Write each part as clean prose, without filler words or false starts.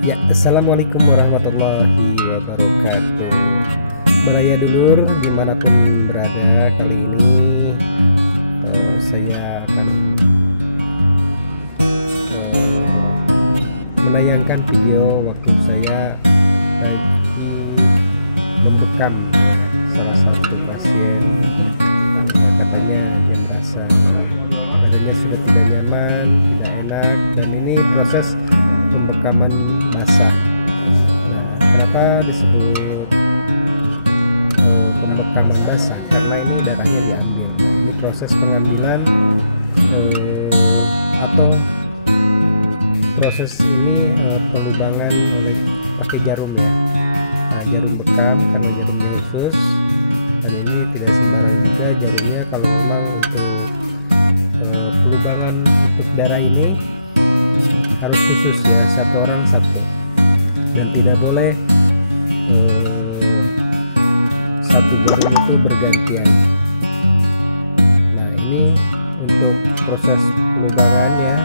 Ya, assalamualaikum warahmatullahi wabarakatuh. Beraya dulur dimanapun berada, kali ini saya akan eh, menayangkan video waktu saya lagi membekam ya, salah satu pasien ya, katanya dia merasa badannya sudah tidak nyaman, tidak enak, dan ini proses pembekaman basah. Nah, kenapa disebut pembekaman basah? Karena ini darahnya diambil. Nah, ini proses pengambilan atau proses ini pelubangan oleh pakai jarum ya. Nah, jarum bekam karena jarumnya khusus, dan ini tidak sembarang juga jarumnya. Kalau memang untuk pelubangan untuk darah ini harus khusus ya, satu orang satu, dan tidak boleh satu jarum itu bergantian. Nah, ini untuk proses pelubangan ya.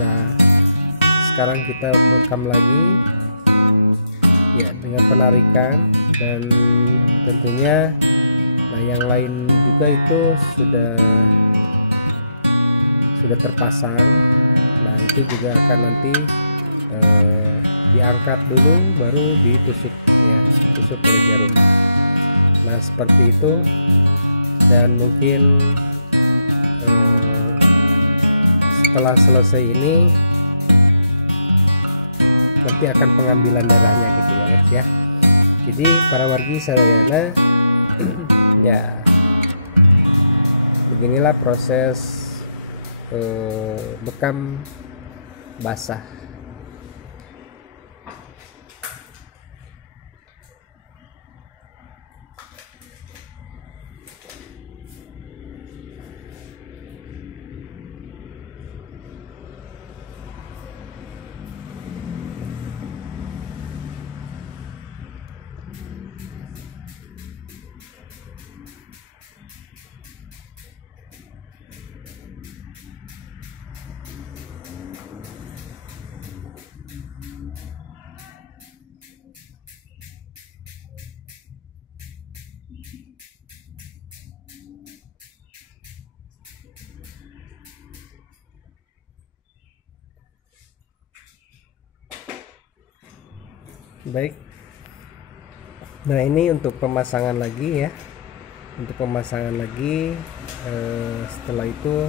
Nah, sekarang kita bekam lagi ya dengan penarikan, dan tentunya nah yang lain juga itu sudah terpasang. Nah, itu juga akan nanti diangkat dulu baru ditusuk ya, tusuk oleh jarum. Nah, seperti itu. Dan mungkin setelah selesai ini nanti akan pengambilan darahnya gitu ya guys ya. Jadi para wargi sadayana ya, beginilah proses bekam basah. Baik. Nah, ini untuk pemasangan lagi ya. Untuk pemasangan lagi setelah itu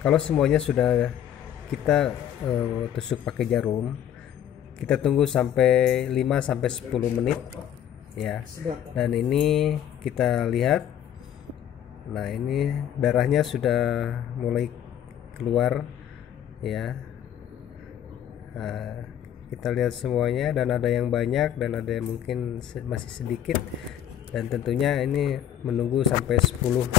kalau semuanya sudah kita tusuk pakai jarum, kita tunggu sampai 5 sampai 10 menit ya. Dan ini kita lihat. Nah, ini darahnya sudah mulai keluar ya. Nah, kita lihat semuanya, dan ada yang banyak dan ada yang mungkin masih sedikit, dan tentunya ini menunggu sampai 10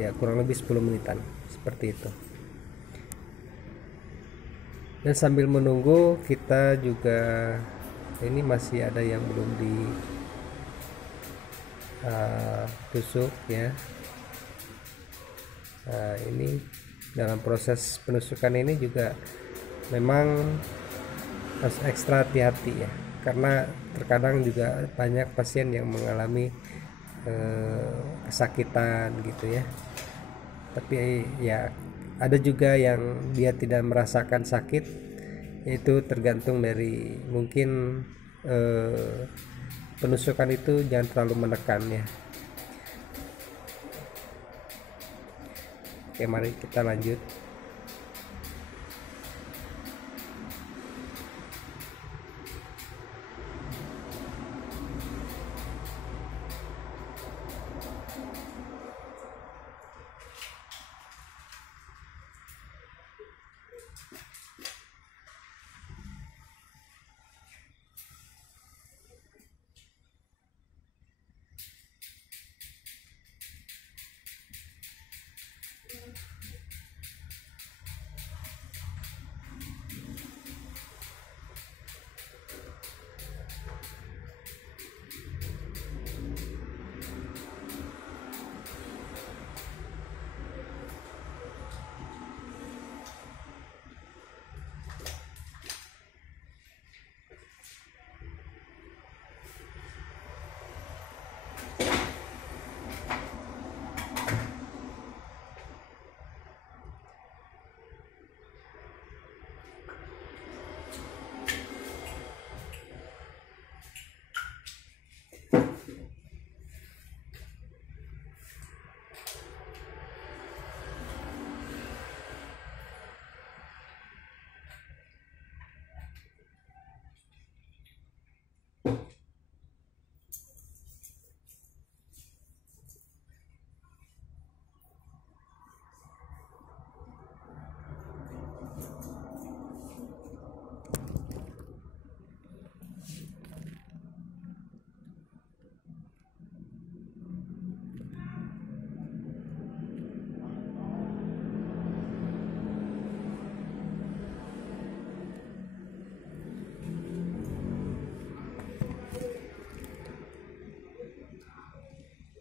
ya, kurang lebih 10 menitan seperti itu. Dan sambil menunggu kita juga, ini masih ada yang belum ditusuk ya. Nah, ini dalam proses penusukan ini juga memang harus ekstra hati-hati ya, karena terkadang juga banyak pasien yang mengalami kesakitan gitu ya. Tapi ya ada juga yang dia tidak merasakan sakit, itu tergantung dari mungkin penusukan itu jangan terlalu menekan ya. Oke, mari kita lanjut.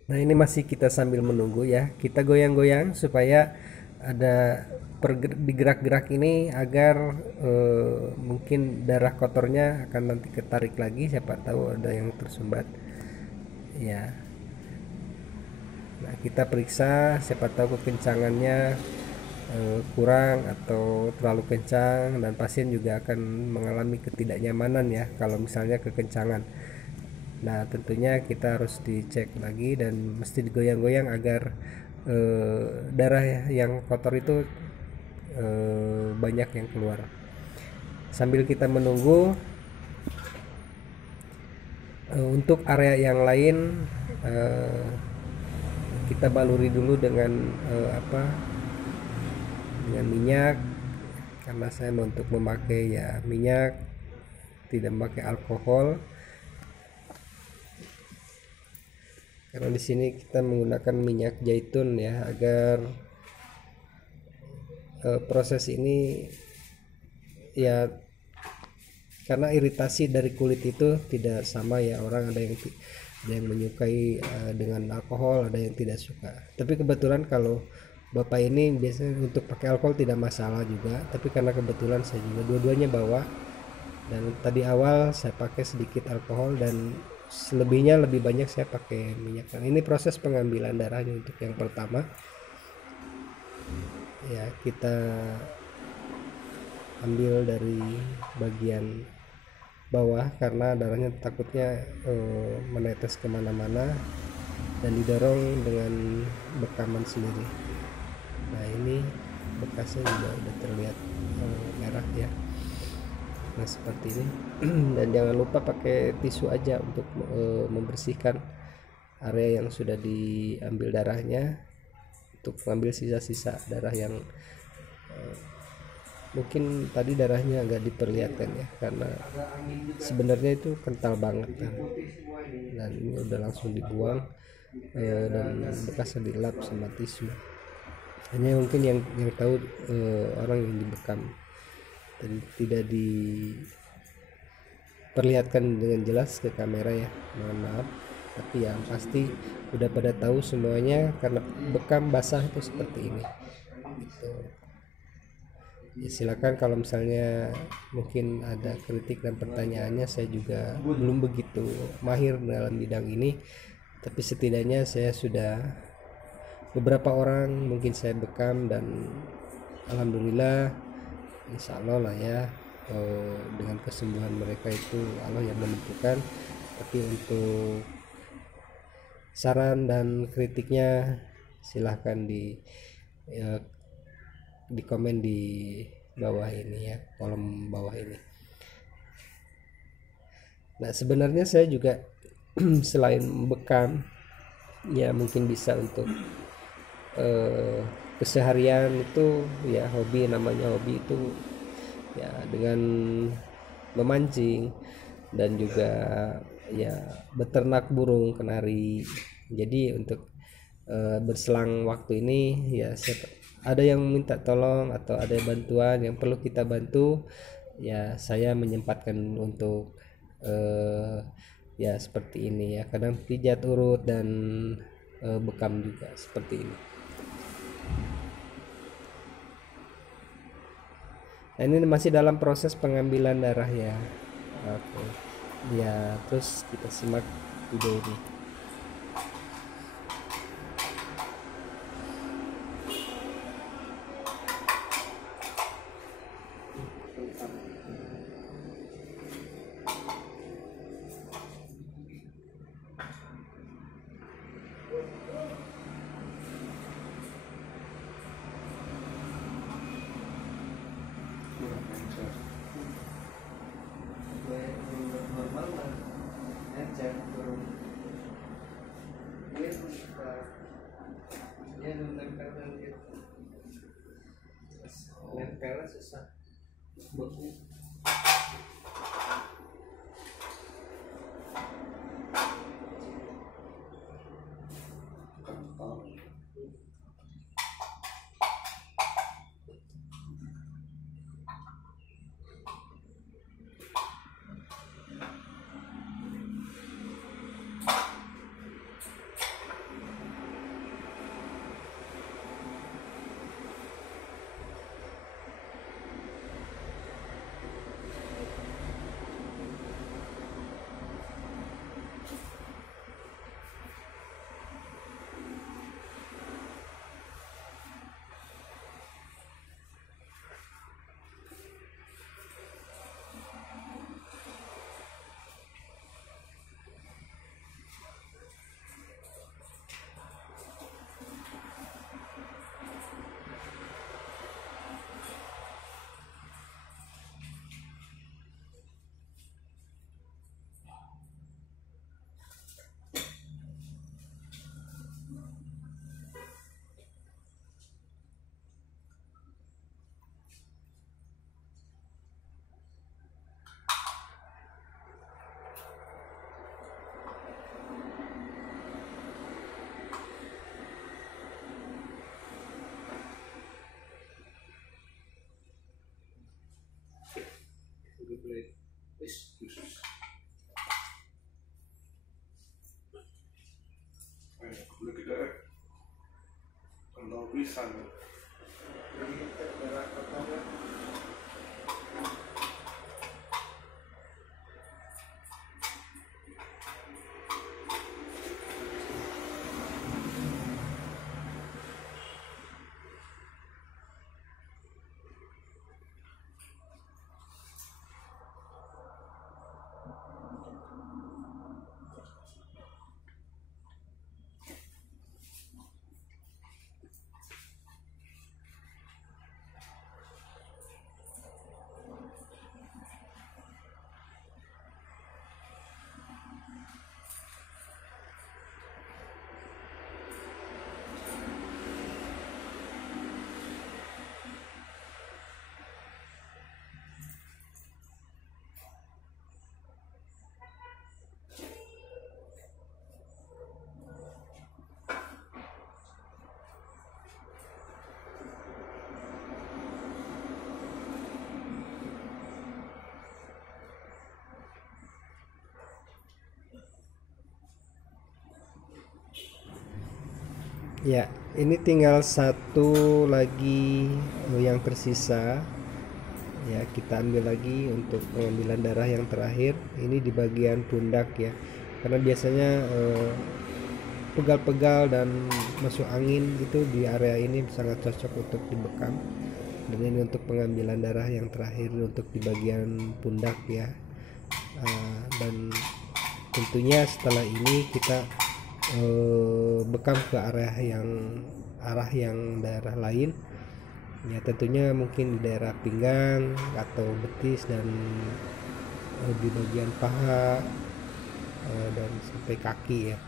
Nah, ini masih kita sambil menunggu ya. Kita goyang-goyang supaya ada digerak-gerak ini agar mungkin darah kotornya akan nanti ketarik lagi, siapa tahu ada yang tersumbat. Ya. Nah, kita periksa siapa tahu kekencangannya kurang atau terlalu kencang, dan pasien juga akan mengalami ketidaknyamanan ya kalau misalnya kekencangan. Nah, tentunya kita harus dicek lagi dan mesti digoyang-goyang agar darah yang kotor itu banyak yang keluar. Sambil kita menunggu, untuk area yang lain kita baluri dulu dengan dengan minyak, karena saya untuk memakai ya minyak, tidak memakai alkohol. Karena di sini kita menggunakan minyak zaitun ya, agar proses ini ya, karena iritasi dari kulit itu tidak sama ya, orang ada yang menyukai dengan alkohol, ada yang tidak suka. Tapi kebetulan kalau bapak ini biasanya untuk pakai alkohol tidak masalah juga, tapi karena kebetulan saya juga dua-duanya bawa, dan tadi awal saya pakai sedikit alkohol dan selebihnya lebih banyak saya pakai minyak. Dan ini proses pengambilan darahnya untuk yang pertama ya, kita ambil dari bagian bawah karena darahnya takutnya menetes kemana-mana dan didorong dengan bekaman sendiri. Nah, ini bekasnya juga udah terlihat merah ya. Nah, seperti ini. Dan jangan lupa pakai tisu aja untuk membersihkan area yang sudah diambil darahnya, untuk mengambil sisa-sisa darah yang mungkin tadi darahnya agak diperlihatkan ya, karena sebenarnya itu kental banget kan. Dan ini udah langsung dibuang dan bekasnya dilap sama tisu. Hanya mungkin yang tahu orang yang dibekam, tadi tidak diperlihatkan dengan jelas ke kamera ya, mohon maaf. Tapi yang pasti udah pada tahu semuanya, karena bekam basah itu seperti ini gitu. Ya, silakan kalau misalnya mungkin ada kritik dan pertanyaannya. Saya juga belum begitu mahir dalam bidang ini, tapi setidaknya saya sudah beberapa orang mungkin saya bekam, dan alhamdulillah insya Allah lah ya, dengan kesembuhan mereka itu Allah yang menentukan. Tapi untuk saran dan kritiknya silahkan di komen di bawah ini ya, kolom bawah ini. Nah, sebenarnya saya juga selain bekam ya, mungkin bisa untuk keseharian itu ya, hobi, namanya hobi itu ya, dengan memancing dan juga ya beternak burung kenari. Jadi untuk berselang waktu ini ya, ada yang minta tolong atau ada bantuan yang perlu kita bantu ya, saya menyempatkan untuk ya seperti ini ya, kadang pijat urut dan bekam juga seperti ini. Nah, ini masih dalam proses pengambilan darah ya. Oke ya, terus kita simak video ini. Nempelnya susah. tulisan. Ya, ini tinggal satu lagi yang tersisa. Ya, kita ambil lagi untuk pengambilan darah yang terakhir. Ini di bagian pundak ya, karena biasanya pegal-pegal dan masuk angin itu di area ini sangat cocok untuk dibekam. Dan ini untuk pengambilan darah yang terakhir untuk di bagian pundak ya. Dan tentunya setelah ini kita bekam ke arah yang daerah lain ya, tentunya mungkin di daerah pinggang atau betis dan di bagian paha dan sampai kaki ya.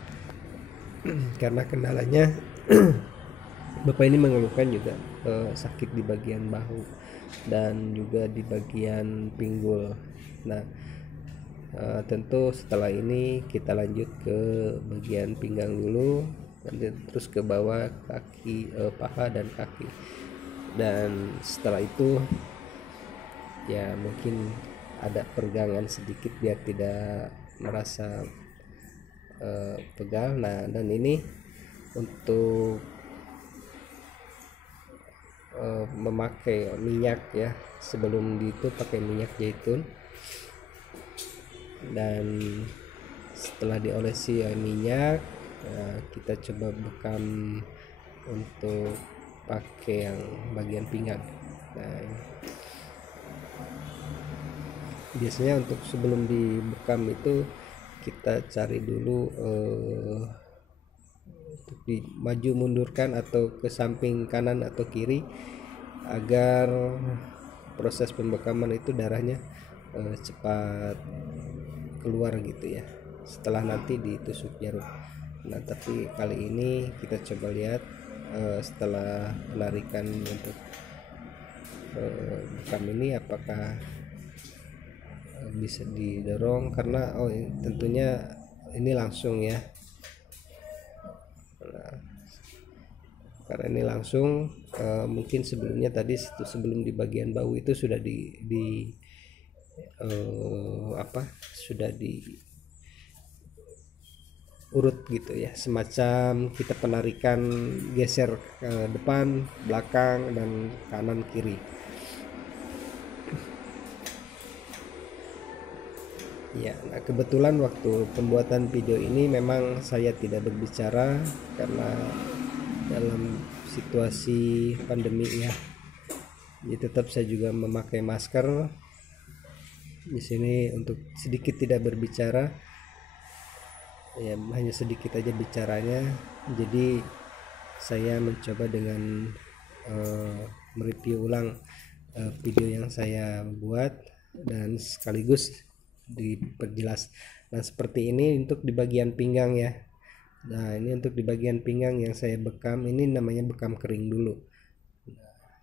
Karena kendalanya Bapak ini mengeluhkan juga sakit di bagian bahu dan juga di bagian pinggul. Nah, tentu setelah ini kita lanjut ke bagian pinggang dulu, nanti terus ke bawah kaki, paha dan kaki, dan setelah itu ya mungkin ada peregangan sedikit biar tidak merasa pegal. Nah, dan ini untuk memakai minyak ya, sebelum itu pakai minyak zaitun, dan setelah diolesi minyak kita coba bekam untuk pakai yang bagian pinggang. Nah, biasanya untuk sebelum dibekam itu kita cari dulu untuk maju mundurkan atau ke samping kanan atau kiri agar proses pembekaman itu darahnya cepat keluar gitu ya, setelah nanti ditusuk jarum. Nah, tapi kali ini kita coba lihat setelah penarikan untuk bekam ini apakah bisa didorong, karena tentunya ini langsung ya. Nah, karena ini langsung mungkin sebelumnya tadi sebelum di bagian bau itu sudah sudah diurut gitu ya, semacam kita penarikan geser ke depan, belakang, dan kanan kiri ya. Nah, kebetulan waktu pembuatan video ini memang saya tidak berbicara karena dalam situasi pandemi ya, jadi tetap saya juga memakai masker di sini untuk sedikit tidak berbicara ya, hanya sedikit aja bicaranya. Jadi saya mencoba dengan mereview ulang video yang saya buat dan sekaligus diperjelas. Nah, seperti ini untuk di bagian pinggang ya. Nah, ini untuk di bagian pinggang yang saya bekam, ini namanya bekam kering dulu.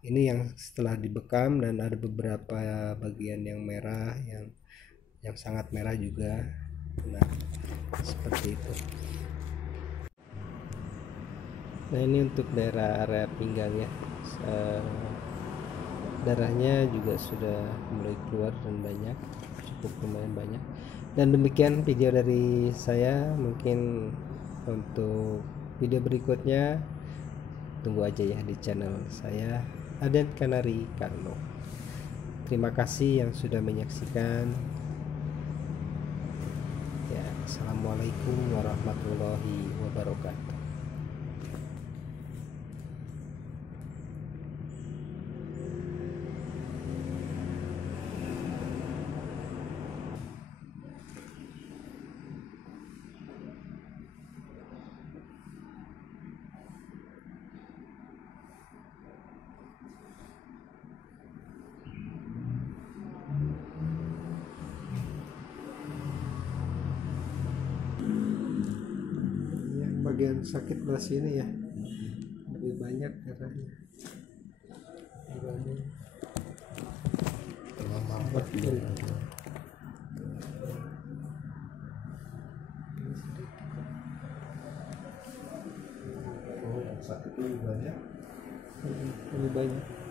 Ini yang setelah dibekam dan ada beberapa bagian yang merah, yang sangat merah juga. Nah, seperti itu. Nah, ini untuk daerah area pinggang ya. Darahnya juga sudah mulai keluar dan banyak, cukup lumayan banyak. Dan demikian video dari saya. Mungkin untuk video berikutnya tunggu aja ya di channel saya Aden Kanari Karno. Terima kasih yang sudah menyaksikan. Ya, assalamualaikum warahmatullahi wabarakatuh. Bagian sakit belah sini ya lebih banyak darahnya. Sakit lebih banyak. Lebih banyak.